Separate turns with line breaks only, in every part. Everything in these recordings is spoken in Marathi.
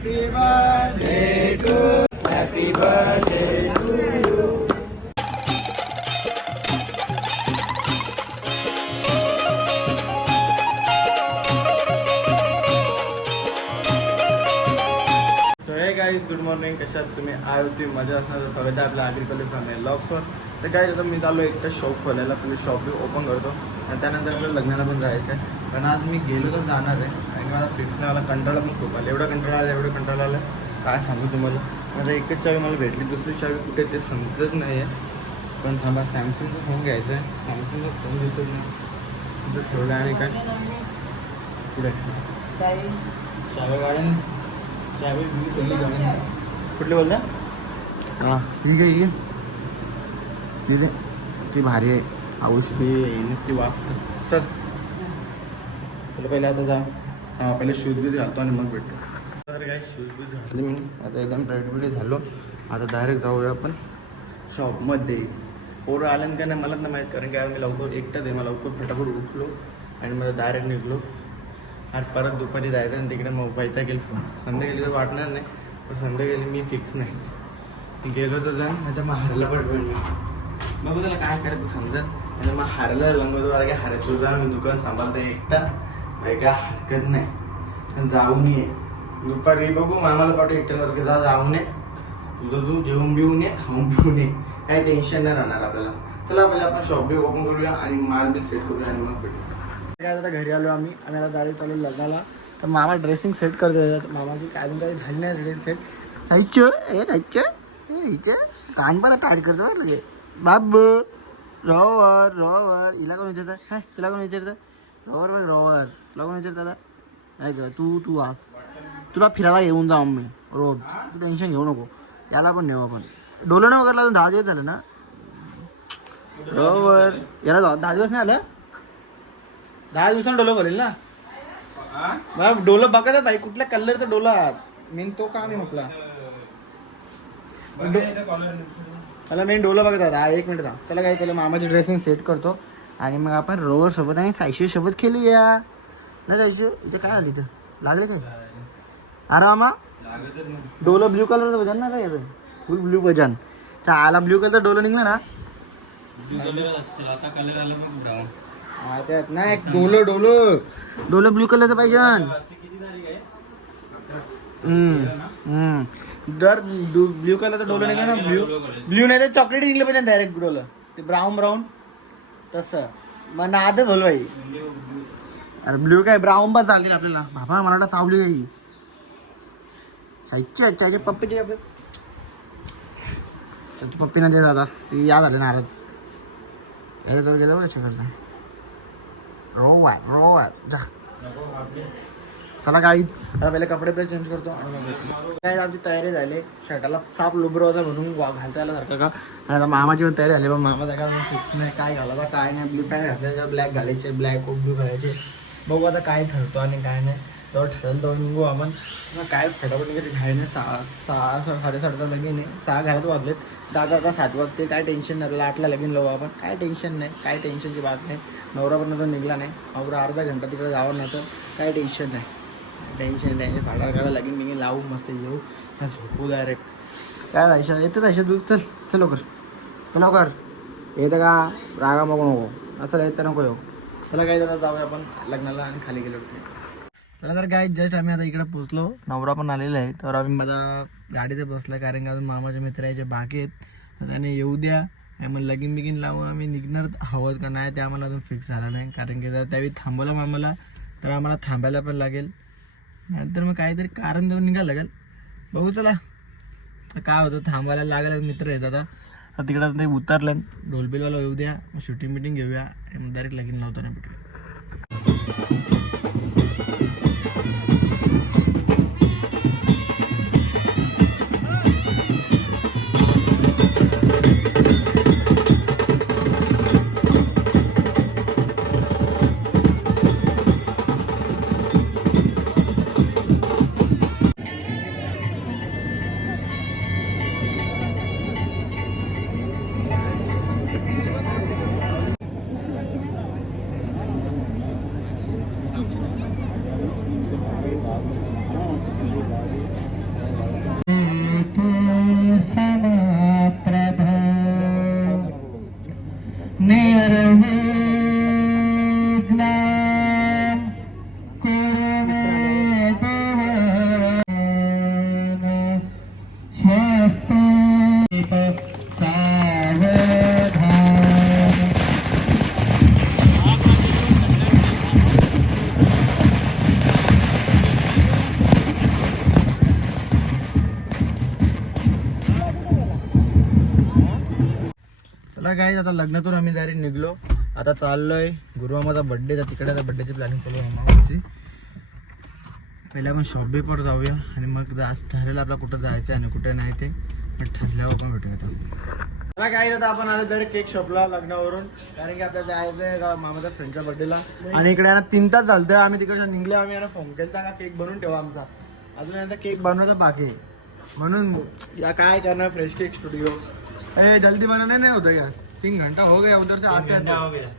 सो हे गाईज गुड मॉर्निंग कशात तुम्ही? आय होती मजा असणार. सगळं ते आपल्या ॲग्रिकल्चर फॅमिली लॉक्सवर तर काय आता मी चालू एकटा शॉप खोलायला. तुम्ही शॉप ओपन करतो. आणि त्यानंतर आपल्याला लग्नाला पण जायचं आहे पण आज मी गेलो तर जाणार आहे. आणि मला फिक्स नाही मला कंटाळा पण खूप आला. एवढा कंटाळा आला एवढं कंटाळा आला. काय सांगू तुम्हाला? माझा एकच चावी मला भेटली दुसरी चावी कुठे ते समजत नाही आहे पण थांबा सॅमसंगचा फोन घ्यायचा आहे. सॅमसंगचा फोन दिसत नाही. तिथं ठेवला आणि काय? पुढे चावी. गाड्या चावी सगळी गाड्या कुठली बोलला?
हा ठीक आहे ठीक तिथे ती भारी आहे.
हाऊस पे नुसती वाफ. चल. चल पहिले आता जा. हा पहिले शूज बी घालतो आणि मग भेटतो तर काय शूज बी घातले मी. आता एकदम रेडी बिडी झालो. आता डायरेक्ट जाऊया आपण शॉपमध्ये पोरं आल्यानं का नाही मला नाही माहीत कारण काय मी लवकर एकटाच आहे. मला लवकर फटाफट उठलो आणि मला डायरेक्ट निघलो. आणि परत दुपारी जायचं आणि तिकडे मग पाहिजे गेलो फोन. संध्याकाळी तर वाटणार नाही पण संध्याकाळी मी फिक्स नाही. गेलो तर जाईन त्याच्या मग हारायला पडवेन मी बघू त्याला काय करायचं समजत? आणि मग हारायला लंगवतो अरे काय हारायचं तुझा मी दुकान सांभाळतो एकटा. काही काय हरकत नाही. जाऊन ये. दुपारी बघू मामाला पाठव एकट्याला की जा जाऊन ये. तुझं तू जेवून बिवून ये खाऊन पिऊन ये. काही टेन्शन नाही राहणार आपल्याला. चला पहिले आपण शॉप बी ओपन करूया आणि माल बी सेट करूया आणि मग भेटू. काय आता घरी आलो आम्ही. आणि आता गाडी चालू लग्नाला. तर मामा ड्रेसिंग सेट करतो मामाची काय अजून काही झाली नाही ड्रेस सेट
साहित्य ए साहित्य. साहित्य. कान पण टाईट करतो बरं लगे बाब रोवर रोवर. हिला कोण विचारतं? काय तुला कोण विचारतं? रोवर बघ रोवर. कोण विचारतं आता? नाही का तू तू आस. तुला फिरायला येऊन जाऊ मी रोज. तू टेन्शन घेऊ नको. याला पण नेऊ आपण. डोलं नाही वगैरे अजून दहा दिवस झालं ना? रोवर. याला दहा दहा दिवस नाही आलं?
दहा दिवसांनी डोलं करेल ना? मला डोलं बघत भाई कुठल्या कलरचं डोलं मेन तो काम आहे म्हटला? मला मेन डोलं बघत हा एक मिनिट थांब.
त्याला काय केलं? मामाची ड्रेसिंग सेट करतो. आणि मग आपण रोवर सोबत आणि सायशी सोबत खेळूया. ना सायशी? इथे काय झालं इथं? लागले काय? अरे मामा. डोलं ब्ल्यू कलरचं भजन ना रे याचं. फुल ब्ल्यू भजन. त्या आला ब्ल्यू कलरचं डोलं निघलं ना.
त्यात नाही डोलं डोलं.
डोलं ब्ल्यू कलरचं पाहिजे.
दर ब्ल्यू कलरचं डोलं निघलं ना ब्ल्यू ब्ल्यू नाही तर चॉकलेट निघलं पाहिजे डायरेक्ट डोलं. ते ब्राऊन ब्राऊन तसं. मग नादच होल भाई
अरे ब्ल्यू काय ब्राऊन पण चालतील आपल्याला. बाबा मला वाटलं सावली काही साहित्य त्याचे पप्पी ते त्याची पप्पी नाही देत आता ती याद आले नाराज. यायला तर गेलं बघा चेकडचा रोवर रोवर जा. चला काहीच
आता पहिले कपडे पण चेंज करतो आणि मग काय आमची तयारी झाली. शर्टाला साप लुबरवाचा म्हणून वा- घालता आला सारखं का? आणि आता मामाची पण तयारी झाली. पण मामा जागा फिक्स नाही. काय घालायचा? काय नाही. ब्लू पॅन्ट घालायचे ब्लॅक घालायचे. ब्लॅक ब्लू घालायचे. बघू आता काय ठरतो आणि काय नाही. तेव्हा ठरेल तेव्हा निघू आपण. मग काय फटाफट निघायचे घाई नाही सहा सहा सहा साडेसातला लगीन आहे सहा घरात वाजलेत. दादा आता सात वाजते. काय टेन्शन नाही. आठला लगीन लावू आपण. काय टेन्शन नाही. काय टेन्शनची बात नाही. नवरा पण तो निघला नाही. नवरा अर्धा घंटा तिकडे जावं नव्हतं काय टेन्शन नाही. टेन्शन टेन्शन फाटा करा लगीन बिगीन लावू मस्त येऊ झोपू डायरेक्ट
काय जायचं येतं जायचं तू चल चल लवकर चल लवकर येतं का रागा मग नको असं येतं नको येऊ
चला काय जरा जाऊया आपण लग्नाला आणि खाली गेलो
चला तर काय जस्ट आम्ही आता इकडे पोचलो
नवरा पण आलेला आहे तर आम्ही माझा गाडीत बसला कारण का अजून मामाचे मित्र यायचे बाकी आहेत त्याने येऊ द्या आणि मग लगीन बिगीन लावून आम्ही निघणार हवं का नाही ते आम्हाला अजून फिक्स झाला नाही कारण की जर त्यावेळी थांबवलं आम्हाला तर आम्हाला थांबायला पण लागेल नंतर मग काहीतरी कारण देऊन निघायला लागेल. बघू चला. तर काय होतं थांबायला लागेल मित्र आहेत आता तिकडे तिकडं आता ते उतरलं. ढोलबिलवाला येऊ द्या. मग शूटिंग बिटिंग घेऊया. मग डायरेक्ट लगीन लावताना भेटूया. चला काय आता लग्नातून आम्ही डायरेक्ट निघलो. आता चाललोय. गुरुमामाचा बड्डे तर तिकडे आता बड्डेची प्लॅनिंग चालू आहे मामाची पहिले आपण शॉपीवर जाऊया आणि मग जा- ठरेल आपला कुठं जायचं आणि कुठे नाही ते मग ठरल्यावर पण भेटूया आता. मला काय आता आपण आलो तरी केक शॉपला लग्नावरून. कारण की आपल्याला जायचं आहे मामाच्या फ्रेंडच्या बर्थडेला आणि इकडे ना तीन तास झालतं आम्ही तिकडे निघले आम्ही यांना फोन केला का केक बनवून ठेवा आमचा. अजून यांचा केक बनवायचा बाकी म्हणून या काय करणार फ्रेश केक स्टुडिओ ए जल्दी बनाना नहीं होता क्या तीन घंटा हो गया उधर से आते आते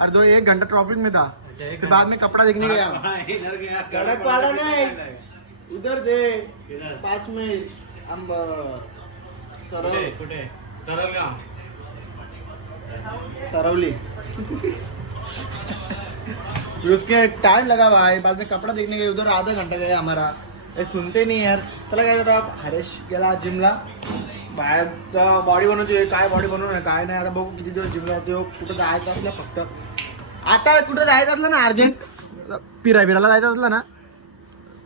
और दो एक घंटा ट्रॉफिक में था फिर बाद में कपड़ा देखने गया। कड़क पाड़ा नहीं उधर दे पाँच में हम सरव सरवली फिर उसके टाइम लगा भाई बाद में कपड़ा देखने गए उधर आधा घंटा गया हमारा। ये सुनते नहीं यार। चला काय आता हरेश गेला जिमला। बाहेर बॉडी बनवायची काय बॉडी बनवून काय नाही आता बघू किती दिवस जिमला येतो कुठं जायचं असलं फक्त. आता कुठं जायचं असलं ना अर्जंट पिरा फिरायला जायचं असलं ना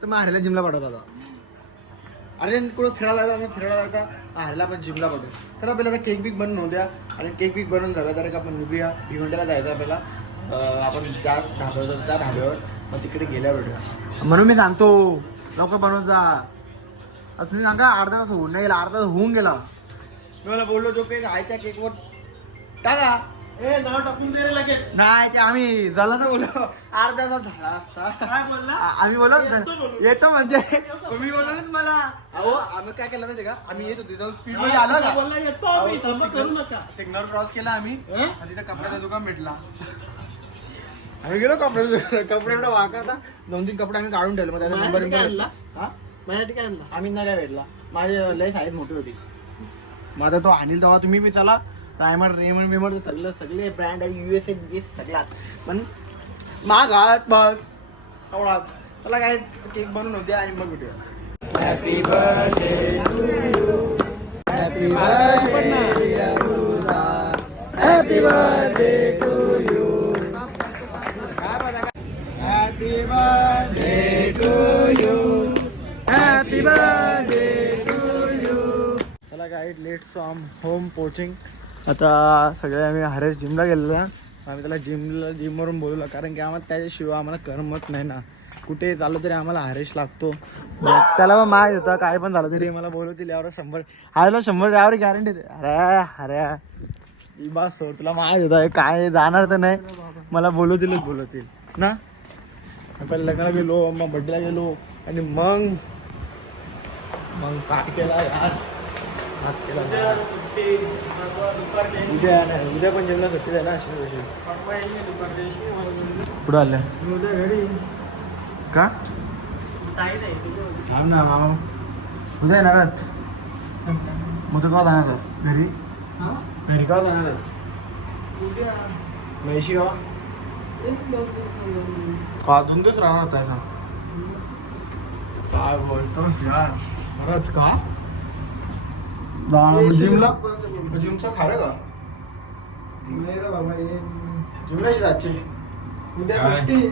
तर मग हरेला जिमला पाठवत आता. अर्जंट कुठं फिरायला जायचं फिरायला जायचा हरेला पण जिमला पाठवतो. तर पहिला आता केक बिक बनवून द्या आणि केक बिक बनवून झालं तर आपण निघूया भिवंड्याला जायचं पहिला. आपण त्या ढाब्यावर त्या ढाब्यावर मग तिकडे गेल्या भेटूया. म्हणून मी सांगतो लवकर बनवत जा. आता तुम्ही सांगा अर्धा तास होऊन नाही गेला अर्धा तास होऊन गेला मी मला बोललो जो केक आहे त्या केकवर टाका
ए नाव टाकून दे रे लगेच
नाही ते आम्ही झालं तर बोललो अर्धा तास झाला असता।
काय बोलला?
आम्ही बोललो
येतो बोललो.
येतो म्हणजे तुम्ही बोललो ना मला अहो आम्ही काय केलं माहिती का? आम्ही येत होतो तिथं स्पीडमध्ये आलो का
बोलला येतो आम्ही थांबा करू नका.
सिग्नल क्रॉस केला आम्ही.
हं?
आणि तिथं कपड्याचा दुकान भेटला. आम्ही गेलो कपड्याचं दुकान कपडे एवढा दोन तीन कपडे आम्ही काढून ठेवले. मग त्याचा नंबर
माझ्यासाठी काय आणला?
हा?
माझ्यासाठी काय आणला
आम्ही नाही काय भेटला? माझे लय साईज मोठी होती. माझा तो अनिल जावा तुम्ही बी चला रायमंड रेमंड वेमंड सगळं सगळे ब्रँड आहे U S A B S सगळ्यात. पण मागात बस. एवढाच चला काय केक बनवून होते आणि मग भेटूया. Happy birthday happy happy birthday चला फ्रॉम होम पोचिंग आता सगळे आम्ही हरेश जिमला गेलेलो आम्ही त्याला जिमला जिमवरून बोलवलं. कारण की आम्हाला त्याच्याशिवाय आम्हाला करमत नाही ना. कुठे चाललो तरी आम्हाला हरेश लागतो. मग त्याला मग माहीत होता काय पण झालं तरी मला बोलवतील यावर शंभर. आयला शंभर यावर गॅरंटी अरे अरे. ही बस सोड तुला माहीत होता काय जाणार तर नाही. मला बोलवतीलच बोलवतील. ना? पहिले लग्नाला गेलो मग बड्डेला गेलो. आणि मग मग काय केला यार? हात केला यार. उद्या नाही उद्या पण जेवला सुट्टी द्यायला अशी कशी पुढं आल्या?
उद्या घरी.
का? थांब ना मामा. उद्या येणार आहेत. मग तू केव्हा जाणार आहेस? घरी? घरी केव्हा जाणार आहेस? म्हैशी केव्हा का दोन दिवस राहणार होता काय बोलतोस यार? खरंच का? जिमला. जिमचा खारं का? जिमला रातची.
उद्या
काय?
सुट्टी.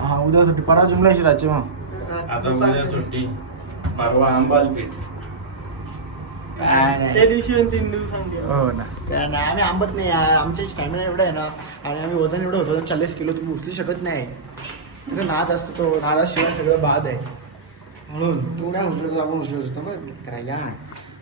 हा उद्या सुट्टी. परवा जिमला रातची मग.
आता उद्या सुट्टी. परवा आंबालपीठ
काय नाही
त्या दिवशी आणि तीन दिवसांनी
हो ना. काय नाही आम्ही आंबत नाही यार. आमचे स्टॅमिना एवढं आहे ना. आणि आम्ही वजन एवढं होतं चाळीस किलो तुम्ही उचलू शकत नाही. तिथं नाद असतो तो. नादाशिवाय सगळं बाद आहे. म्हणून तू नाही उचलू आपण उचलू शकतो. मग करायला.